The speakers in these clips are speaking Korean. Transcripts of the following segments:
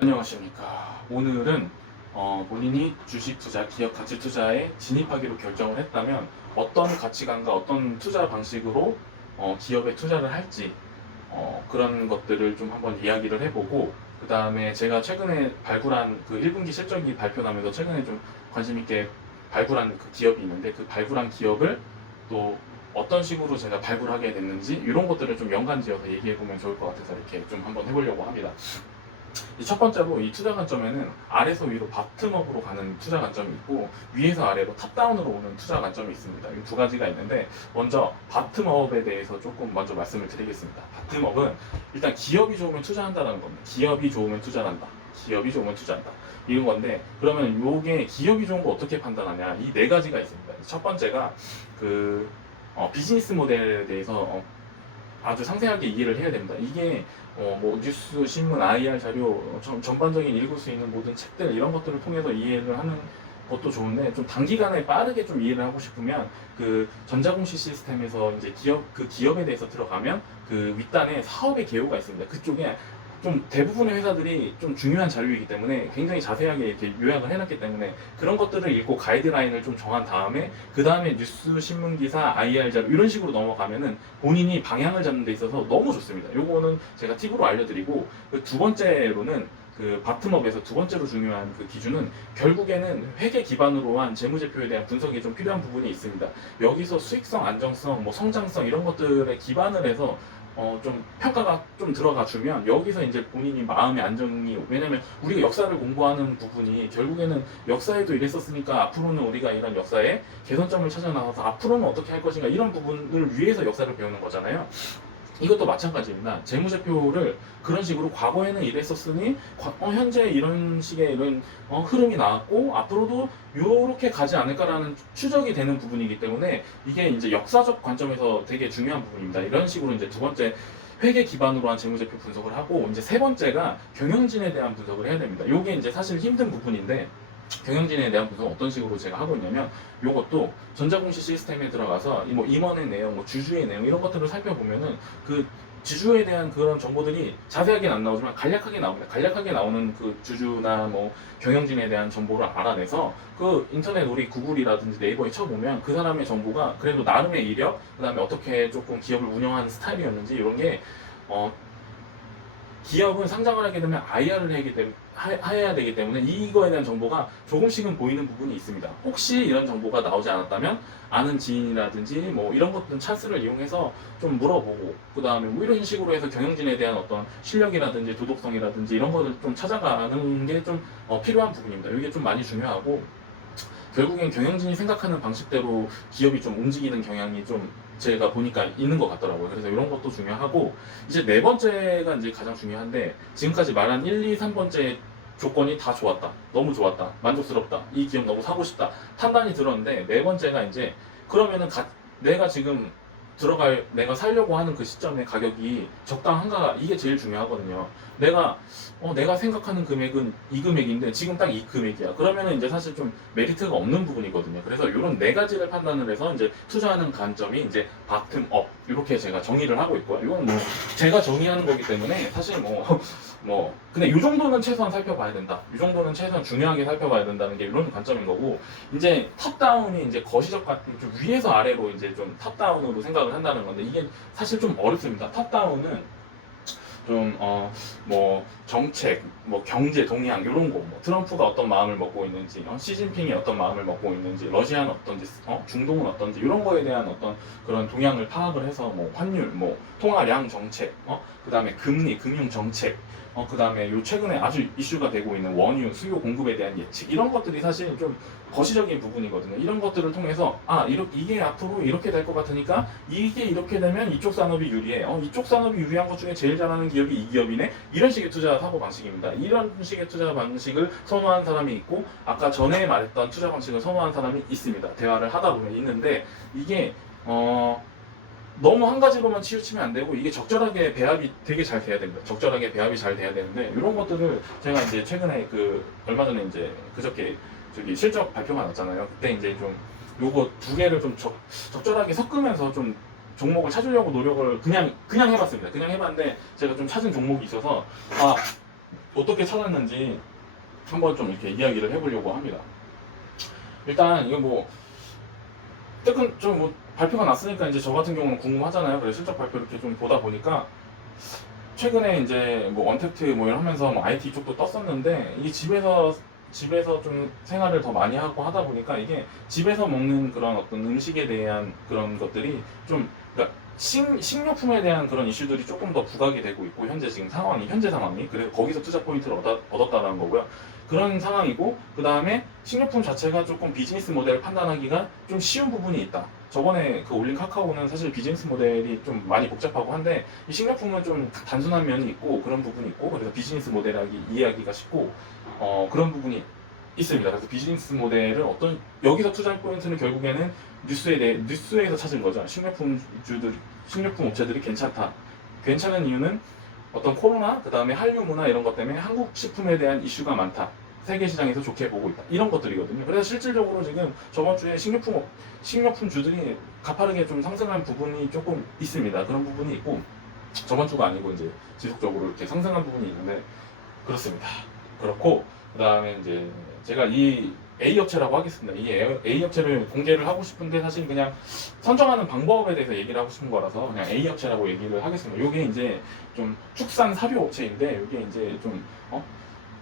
안녕하십니까. 오늘은 본인이 주식 투자, 기업 가치 투자에 진입하기로 결정을 했다면 어떤 가치관과 어떤 투자 방식으로 기업에 투자를 할지 그런 것들을 좀 한번 이야기를 해보고, 그 다음에 제가 최근에 발굴한 그 1분기 실적이 발표나면서 최근에 좀 관심 있게 발굴한 그 기업이 있는데, 그 발굴한 기업을 또 어떤 식으로 제가 발굴하게 됐는지 이런 것들을 좀 연관지어서 얘기해보면 좋을 것 같아서 이렇게 좀 한번 해보려고 합니다. 첫 번째로 이 투자 관점에는 아래에서 위로 바텀업으로 가는 투자 관점이 있고, 위에서 아래로 탑다운으로 오는 투자 관점이 있습니다. 이 두 가지가 있는데, 먼저 바텀업에 대해서 조금 먼저 말씀을 드리겠습니다. 바텀업은 일단 기업이 좋으면 투자한다는 겁니다. 기업이 좋으면 투자한다. 기업이 좋으면 투자한다. 이런 건데, 그러면 요게 기업이 좋은 거 어떻게 판단하냐? 이 네 가지가 있습니다. 첫 번째가 그 비즈니스 모델에 대해서 아주 상세하게 이해를 해야 됩니다. 이게 뭐 뉴스, 신문, IR 자료, 전반적인 읽을 수 있는 모든 책들 이런 것들을 통해서 이해를 하는 것도 좋은데, 좀 단기간에 빠르게 좀 이해를 하고 싶으면 그 전자공시 시스템에서 이제 그 기업에 대해서 들어가면 그 윗단에 사업의 개요가 있습니다. 그쪽에 좀 대부분의 회사들이 좀 중요한 자료이기 때문에 굉장히 자세하게 이렇게 요약을 해놨기 때문에, 그런 것들을 읽고 가이드라인을 좀 정한 다음에 그 다음에 뉴스, 신문 기사, IR 자료 이런 식으로 넘어가면은 본인이 방향을 잡는 데 있어서 너무 좋습니다. 요거는 제가 팁으로 알려드리고, 그 두 번째로는 그 바텀업에서 두 번째로 중요한 그 기준은 결국에는 회계 기반으로 한 재무제표에 대한 분석이 좀 필요한 부분이 있습니다. 여기서 수익성, 안정성, 뭐 성장성 이런 것들에 기반을 해서 좀 평가가 좀 들어가 주면 여기서 이제 본인이 마음의 안정이, 왜냐면 우리가 역사를 공부하는 부분이 결국에는 역사에도 이랬었으니까 앞으로는 우리가 이런 역사에 개선점을 찾아 나가서 앞으로는 어떻게 할 것인가 이런 부분을 위해서 역사를 배우는 거잖아요. 이것도 마찬가지입니다. 재무제표를 그런 식으로 과거에는 이랬었으니 현재 이런 식의 이런 흐름이 나왔고 앞으로도 이렇게 가지 않을까라는 추적이 되는 부분이기 때문에 이게 이제 역사적 관점에서 되게 중요한 부분입니다. 이런 식으로 이제 두 번째 회계 기반으로 한 재무제표 분석을 하고, 이제 세 번째가 경영진에 대한 분석을 해야 됩니다. 이게 이제 사실 힘든 부분인데, 경영진에 대한 분석은 어떤 식으로 제가 하고 있냐면, 요것도 전자공시 시스템에 들어가서 뭐 임원의 내용, 뭐 주주의 내용 이런 것들을 살펴보면은 그 주주에 대한 그런 정보들이 자세하게는 안 나오지만 간략하게 나옵니다. 간략하게 나오는 그 주주나 뭐 경영진에 대한 정보를 알아내서 그 인터넷 우리 구글이라든지 네이버에 쳐보면 그 사람의 정보가 그래도 나름의 이력, 그 다음에 어떻게 조금 기업을 운영하는 스타일이었는지 이런 게 기업은 상장을 하게 되면 IR을 해야 되기 때문에 이거에 대한 정보가 조금씩은 보이는 부분이 있습니다. 혹시 이런 정보가 나오지 않았다면 아는 지인이라든지 뭐 이런 것들 찬스를 이용해서 좀 물어보고, 그 다음에 뭐 이런 식으로 해서 경영진에 대한 어떤 실력이라든지 도덕성이라든지 이런 것을 좀 찾아가는 게 좀 필요한 부분입니다. 이게 좀 많이 중요하고, 결국엔 경영진이 생각하는 방식대로 기업이 좀 움직이는 경향이 좀 제가 보니까 있는 것 같더라고요. 그래서 이런 것도 중요하고, 이제 네 번째가 이제 가장 중요한데, 지금까지 말한 1, 2, 3번째 조건이 다 좋았다. 너무 좋았다. 만족스럽다. 이 기업 너무 사고 싶다. 판단이 들었는데, 네 번째가 이제 그러면은 내가 지금 내가 살려고 하는 그 시점의 가격이 적당한가, 이게 제일 중요하거든요. 내가 생각하는 금액은 이 금액인데 지금 딱 이 금액이야. 그러면은 이제 사실 좀 메리트가 없는 부분이거든요. 그래서 이런 네 가지를 판단을 해서 이제 투자하는 관점이 이제 바텀업, 이렇게 제가 정의를 하고 있고요. 이건 뭐 제가 정의하는 거기 때문에 사실 근데 이 정도는 최소한 살펴봐야 된다. 이 정도는 최소한 중요하게 살펴봐야 된다는 게 이런 관점인 거고, 이제 탑다운이 이제 거시적 같은 좀 위에서 아래로 이제 좀 탑다운으로 생각을 한다는 건데, 이게 사실 좀 어렵습니다. 탑다운은 좀 뭐 정책, 뭐 경제 동향 이런 거, 뭐 트럼프가 어떤 마음을 먹고 있는지, 시진핑이 어떤 마음을 먹고 있는지, 러시아는 어떤지, 중동은 어떤지 이런 거에 대한 어떤 그런 동향을 파악을 해서 뭐 환율, 뭐 통화량 정책, 그다음에 금리, 금융 정책, 그다음에 요 최근에 아주 이슈가 되고 있는 원유 수요 공급에 대한 예측, 이런 것들이 사실 좀 거시적인 부분이거든요. 이런 것들을 통해서 이게 앞으로 이렇게 될 것 같으니까 이게 이렇게 되면 이쪽 산업이 유리해. 이쪽 산업이 유리한 것 중에 제일 잘하는 기업이 이 기업이네. 이런 식의 투자 사고 방식입니다. 이런 식의 투자 방식을 선호하는 사람이 있고, 아까 전에 말했던 투자 방식을 선호하는 사람이 있습니다. 대화를 하다 보면 있는데, 이게 너무 한 가지로만 치우치면 안 되고, 이게 적절하게 배합이 되게 잘 돼야 됩니다. 적절하게 배합이 잘 돼야 되는데, 이런 것들을 제가 이제 최근에 얼마 전에 이제 그저께 실적 발표가 났잖아요. 그때 이제 좀 요거 두 개를 좀 적절하게 섞으면서 좀 종목을 찾으려고 노력을 그냥 해봤습니다. 그냥 해봤는데 제가 좀 찾은 종목이 있어서 어떻게 찾았는지 한번 좀 이렇게 이야기를 해보려고 합니다. 일단 이거 뭐 최근 좀 뭐 발표가 났으니까 이제 저 같은 경우는 궁금하잖아요. 그래서 실적 발표 이렇게 좀 보다 보니까 최근에 이제 뭐 언택트 뭐 이런 하면서 뭐 IT 쪽도 떴었는데 이게 집에서 좀 생활을 더 많이 하고 하다 보니까 이게 집에서 먹는 그런 어떤 음식에 대한 그런 것들이 좀 그러니까 식료품에 대한 그런 이슈들이 조금 더 부각이 되고 있고 현재 지금 현재 상황이 그래서 거기서 투자 포인트를 얻었다는 거고요. 그런 상황이고 그 다음에 식료품 자체가 조금 비즈니스 모델을 판단하기가 좀 쉬운 부분이 있다. 저번에 그 올린 카카오는 사실 비즈니스 모델이 좀 많이 복잡하고 한데 이 식료품은 좀 단순한 면이 있고 그런 부분이 있고 그래서 비즈니스 모델하기 이해하기가 쉽고 그런 부분이 있습니다. 그래서 비즈니스 모델을 여기서 투자할 포인트는 결국에는 뉴스에서 찾은 거죠. 식료품 업체들이 괜찮다. 괜찮은 이유는 어떤 코로나, 그 다음에 한류 문화 이런 것 때문에 한국 식품에 대한 이슈가 많다. 세계 시장에서 좋게 보고 있다. 이런 것들이거든요. 그래서 실질적으로 지금 저번 주에 식료품 주들이 가파르게 좀 상승한 부분이 조금 있습니다. 그런 부분이 있고 저번 주가 아니고 이제 지속적으로 이렇게 상승한 부분이 있는데 그렇습니다. 그렇고 그 다음에 이제 제가 이 A 업체라고 하겠습니다. 이 A 업체를 공개를 하고 싶은데 사실 그냥 선정하는 방법에 대해서 얘기를 하고 싶은 거라서 그냥 A 업체라고 얘기를 하겠습니다. 이게 이제 좀 축산 사료 업체인데 이게 이제 좀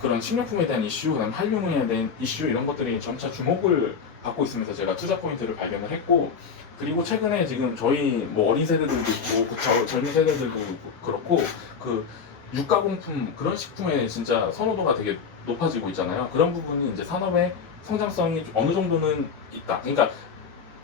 그런 식료품에 대한 이슈, 그다음 한류문에 대한 이슈 이런 것들이 점차 주목을 받고 있으면서 제가 투자 포인트를 발견을 했고 그리고 최근에 지금 저희 뭐 어린 세대들도 있고 젊은 세대들도 그렇고 그 육가공품 그런 식품에 진짜 선호도가 되게 높아지고 있잖아요. 그런 부분이 이제 산업의 성장성이 어느 정도는 있다. 그러니까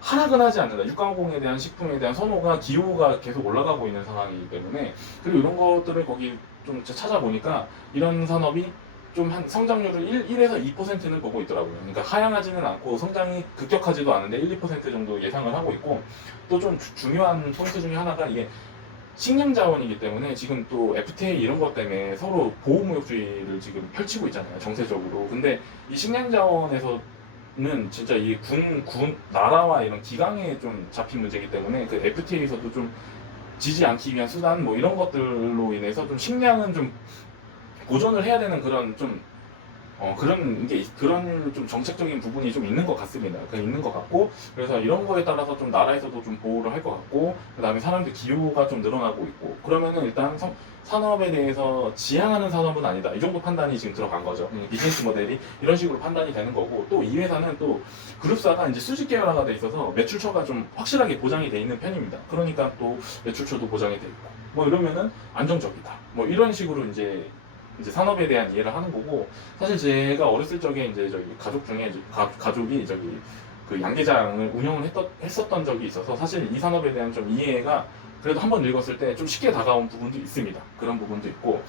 하락은 하지 않는다. 육가공에 대한 식품에 대한 선호가 기호가 계속 올라가고 있는 상황이기 때문에 그리고 이런 것들을 거기 좀 찾아보니까 이런 산업이 좀 한 성장률을 1에서 2%는 보고 있더라고요. 그러니까 하향하지는 않고 성장이 급격하지도 않은데 1, 2% 정도 예상을 하고 있고 또 좀 중요한 포인트 중에 하나가 이게 식량 자원이기 때문에 지금 또 FTA 이런 것 때문에 서로 보호무역주의를 지금 펼치고 있잖아요. 정세적으로. 근데 이 식량 자원에서는 진짜 이 나라와 이런 기강에 좀 잡힌 문제이기 때문에 그 FTA에서도 좀 지지 않기 위한 수단 뭐 이런 것들로 인해서 좀 식량은 좀 보존을 해야 되는 그런 좀 그런 좀 정책적인 부분이 좀 있는 것 같습니다. 있는 것 같고, 그래서 이런 거에 따라서 좀 나라에서도 좀 보호를 할 것 같고, 그 다음에 사람들 기호가 좀 늘어나고 있고, 그러면은 일단 산업에 대해서 지향하는 산업은 아니다. 이 정도 판단이 지금 들어간 거죠. 비즈니스 모델이 이런 식으로 판단이 되는 거고, 또 이 회사는 또 그룹사가 이제 수직 계열화가 돼 있어서 매출처가 좀 확실하게 보장이 돼 있는 편입니다. 그러니까 또 매출처도 보장이 돼 있고, 뭐 이러면은 안정적이다. 뭐 이런 식으로 이제 산업에 대한 이해를 하는 거고 사실 제가 어렸을 적에 이제 저기 가족 중에 가족이 저기 그 양계장을 운영을 했었던 적이 있어서 사실 이 산업에 대한 좀 이해가 그래도 한번 읽었을 때 좀 쉽게 다가온 부분도 있습니다. 그런 부분도 있고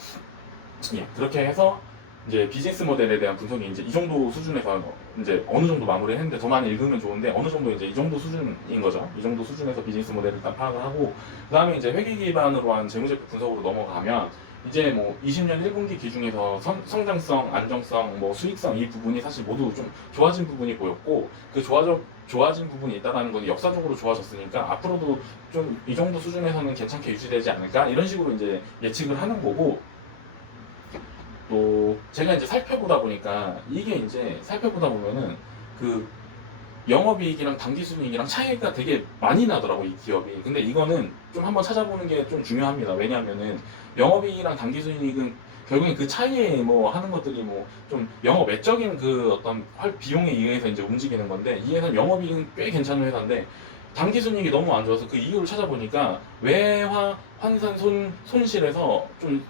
예 그렇게 해서 이제 비즈니스 모델에 대한 분석이 이제 이 정도 수준에서 이제 어느 정도 마무리를 했는데 더 많이 읽으면 좋은데 어느 정도 이제 이 정도 수준인 거죠. 이 정도 수준에서 비즈니스 모델을 일단 파악을 하고 그 다음에 이제 회계 기반으로 한 재무제표 분석으로 넘어가면 이제 뭐 20년 1분기 기준에서 성장성, 안정성, 뭐 수익성 이 부분이 사실 모두 좀 좋아진 부분이 보였고 그 좋아진 부분이 있다는 건 역사적으로 좋아졌으니까 앞으로도 좀 이 정도 수준에서는 괜찮게 유지되지 않을까 이런 식으로 이제 예측을 하는 거고 또 제가 이제 살펴보다 보면은 그 영업이익이랑 당기순이익이랑 차이가 되게 많이 나더라고 이 기업이. 근데 이거는 좀 한번 찾아보는 게 좀 중요합니다. 왜냐하면은 영업이익이랑 당기순이익은 결국엔 그 차이에 뭐 하는 것들이 뭐 좀 영업 외적인 그 어떤 비용에 의해서 이제 움직이는 건데 이 회사는 영업이익은 꽤 괜찮은 회사인데 당기순이익이 너무 안 좋아서 그 이유를 찾아보니까 외화 환산 손실에서 좀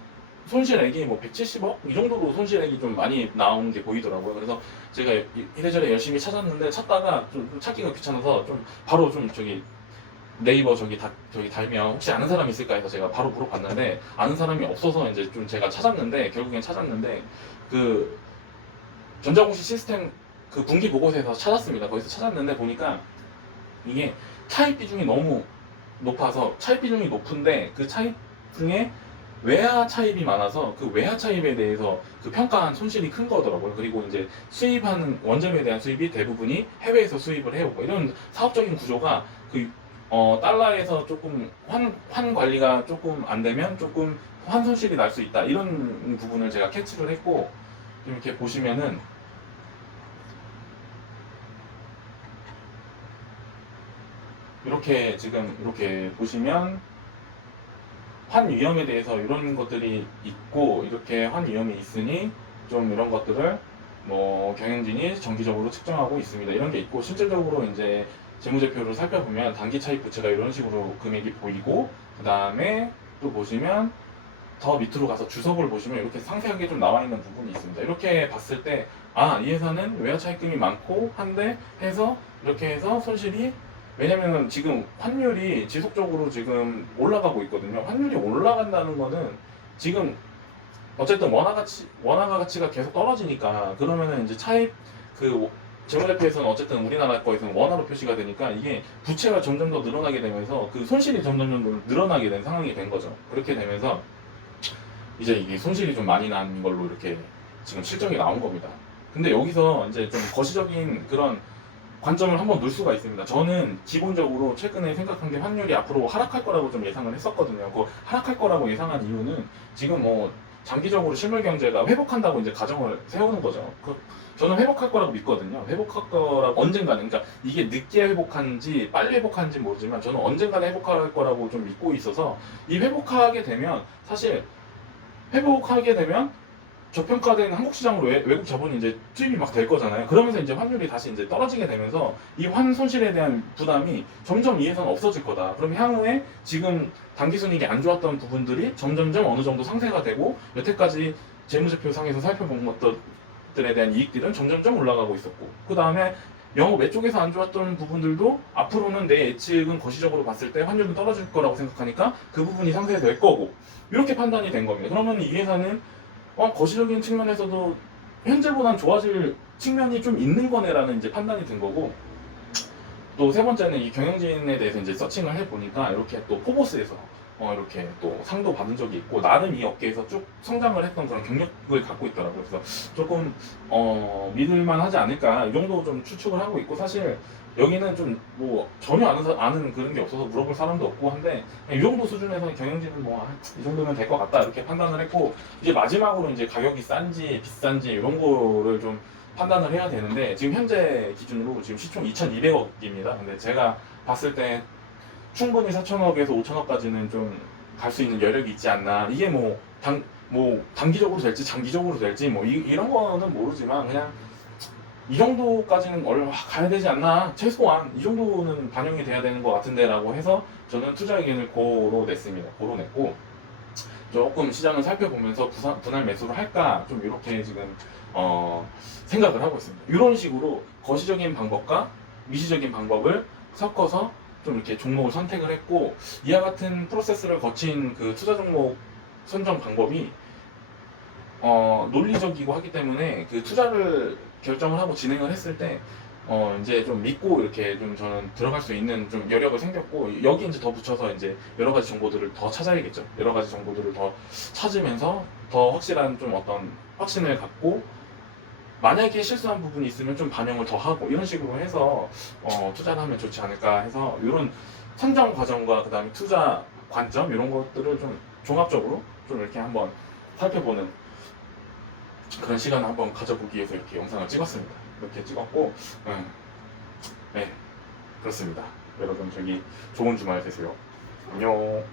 손실액이 뭐 170억 이 정도로 손실액이 좀 많이 나오는 게 보이더라고요. 그래서 제가 이래저래 열심히 찾았는데 찾다가 좀 찾기가 귀찮아서 좀 바로 좀 저기 네이버 저기 달면 혹시 아는 사람이 있을까 해서 제가 바로 물어봤는데 아는 사람이 없어서 이제 좀 제가 결국엔 찾았는데 그 전자공시 시스템 그 분기 보고서에서 찾았습니다. 거기서 찾았는데 보니까 이게 차입 비중이 너무 높아서 차입 비중이 높은데 그 차입 중에 외화 차입이 많아서 그 외화 차입에 대해서 그 평가한 손실이 큰 거더라고요. 그리고 이제 수입하는 원점에 대한 수입이 대부분이 해외에서 수입을 해오고 이런 사업적인 구조가 그 달러에서 조금 환 관리가 조금 안 되면 조금 환손실이 날 수 있다, 이런 부분을 제가 캐치를 했고, 좀 이렇게 보시면은 이렇게 지금 이렇게 보시면 환 위험에 대해서 이런 것들이 있고, 이렇게 환 위험이 있으니 좀 이런 것들을 뭐 경영진이 정기적으로 측정하고 있습니다, 이런 게 있고, 실질적으로 이제 재무제표를 살펴보면 단기 차입 부채가 이런 식으로 금액이 보이고, 그 다음에 또 보시면 더 밑으로 가서 주석을 보시면 이렇게 상세하게 좀 나와 있는 부분이 있습니다. 이렇게 봤을 때, 아, 이 회사는 외화 차입금이 많고 한데 해서 이렇게 해서 손실이, 왜냐면은 지금 환율이 지속적으로 지금 올라가고 있거든요. 환율이 올라간다는 거는 지금 어쨌든 원화가 가치가 계속 떨어지니까, 그러면은 이제 차입 그 재무제표에서는 어쨌든 우리나라 거에서는 원화로 표시가 되니까 이게 부채가 점점 더 늘어나게 되면서 그 손실이 점점 더 늘어나게 된 상황이 된 거죠. 그렇게 되면서 이제 이게 손실이 좀 많이 난 걸로 이렇게 지금 실적이 나온 겁니다. 근데 여기서 이제 좀 거시적인 그런 관점을 한번 놓을 수가 있습니다. 저는 기본적으로 최근에 생각한 게 환율이 앞으로 하락할 거라고 좀 예상을 했었거든요. 그 하락할 거라고 예상한 이유는 지금 뭐 장기적으로 실물 경제가 회복한다고 이제 가정을 세우는 거죠. 저는 회복할 거라고 믿거든요. 회복할 거라고 언젠가는, 그러니까 이게 늦게 회복하는지 빨리 회복하는지 모르지만 저는 언젠가는 회복할 거라고 좀 믿고 있어서, 이 회복하게 되면 사실 회복하게 되면 저평가된 한국 시장으로 외국 자본이 이제 투입이 막 될 거잖아요. 그러면서 이제 환율이 다시 이제 떨어지게 되면서 이 환 손실에 대한 부담이 점점 이에서는 없어질 거다. 그럼 향후에 지금 단기 순이익이 안 좋았던 부분들이 점점점 어느 정도 상쇄가 되고, 여태까지 재무제표 상에서 살펴본 것들에 대한 이익들은 점점점 올라가고 있었고, 그 다음에 영업 외쪽에서 안 좋았던 부분들도 앞으로는 내 예측은 거시적으로 봤을 때 환율은 떨어질 거라고 생각하니까 그 부분이 상쇄될 거고, 이렇게 판단이 된 겁니다. 그러면 이 회사는 거시적인 측면에서도 현재보단 좋아질 측면이 좀 있는 거네라는 이제 판단이 든 거고, 또 세 번째는 이 경영진에 대해서 이제 서칭을 해보니까 이렇게 또 포보스에서 이렇게 또 상도 받은 적이 있고, 나름 이 업계에서 쭉 성장을 했던 그런 경력을 갖고 있더라고요. 그래서 조금 믿을만 하지 않을까, 이 정도 좀 추측을 하고 있고, 사실 여기는 좀 뭐 전혀 아는 그런 게 없어서 물어볼 사람도 없고 한데, 이 정도 수준에서 경영진은 뭐 이 정도면 될 것 같다, 이렇게 판단을 했고, 이제 마지막으로 이제 가격이 싼지 비싼지 이런 거를 좀 판단을 해야 되는데, 지금 현재 기준으로 지금 시총 2,200억입니다. 근데 제가 봤을 때 충분히 4천억에서 5천억까지는 좀 갈 수 있는 여력이 있지 않나. 이게 뭐 단기적으로 될지 장기적으로 될지 뭐 이런 거는 모르지만, 그냥 이 정도까지는 가야 되지 않나, 최소한 이 정도는 반영이 돼야 되는 것 같은데 라고 해서 저는 투자 의견을 고로 냈습니다. 고로 냈고, 조금 시장을 살펴보면서 분할 매수를 할까 좀 이렇게 지금 생각을 하고 있습니다. 이런 식으로 거시적인 방법과 미시적인 방법을 섞어서 좀 이렇게 종목을 선택을 했고, 이와 같은 프로세스를 거친 그 투자 종목 선정 방법이 논리적이고 하기 때문에, 그 투자를 결정을 하고 진행을 했을 때 이제 좀 믿고 이렇게 좀 저는 들어갈 수 있는 좀 여력을 생겼고, 여기 이제 더 붙여서 이제 여러 가지 정보들을 더 찾아야겠죠. 여러 가지 정보들을 더 찾으면서 더 확실한 좀 어떤 확신을 갖고, 만약에 실수한 부분이 있으면 좀 반영을 더 하고, 이런 식으로 해서 투자를 하면 좋지 않을까 해서, 이런 선정 과정과 그 다음에 투자 관점 이런 것들을 좀 종합적으로 좀 이렇게 한번 살펴보는 그런 시간을 한번 가져보기 위해서 이렇게 영상을 찍었습니다. 이렇게 찍었고, 네, 그렇습니다. 여러분, 저기 좋은 주말 되세요. 안녕.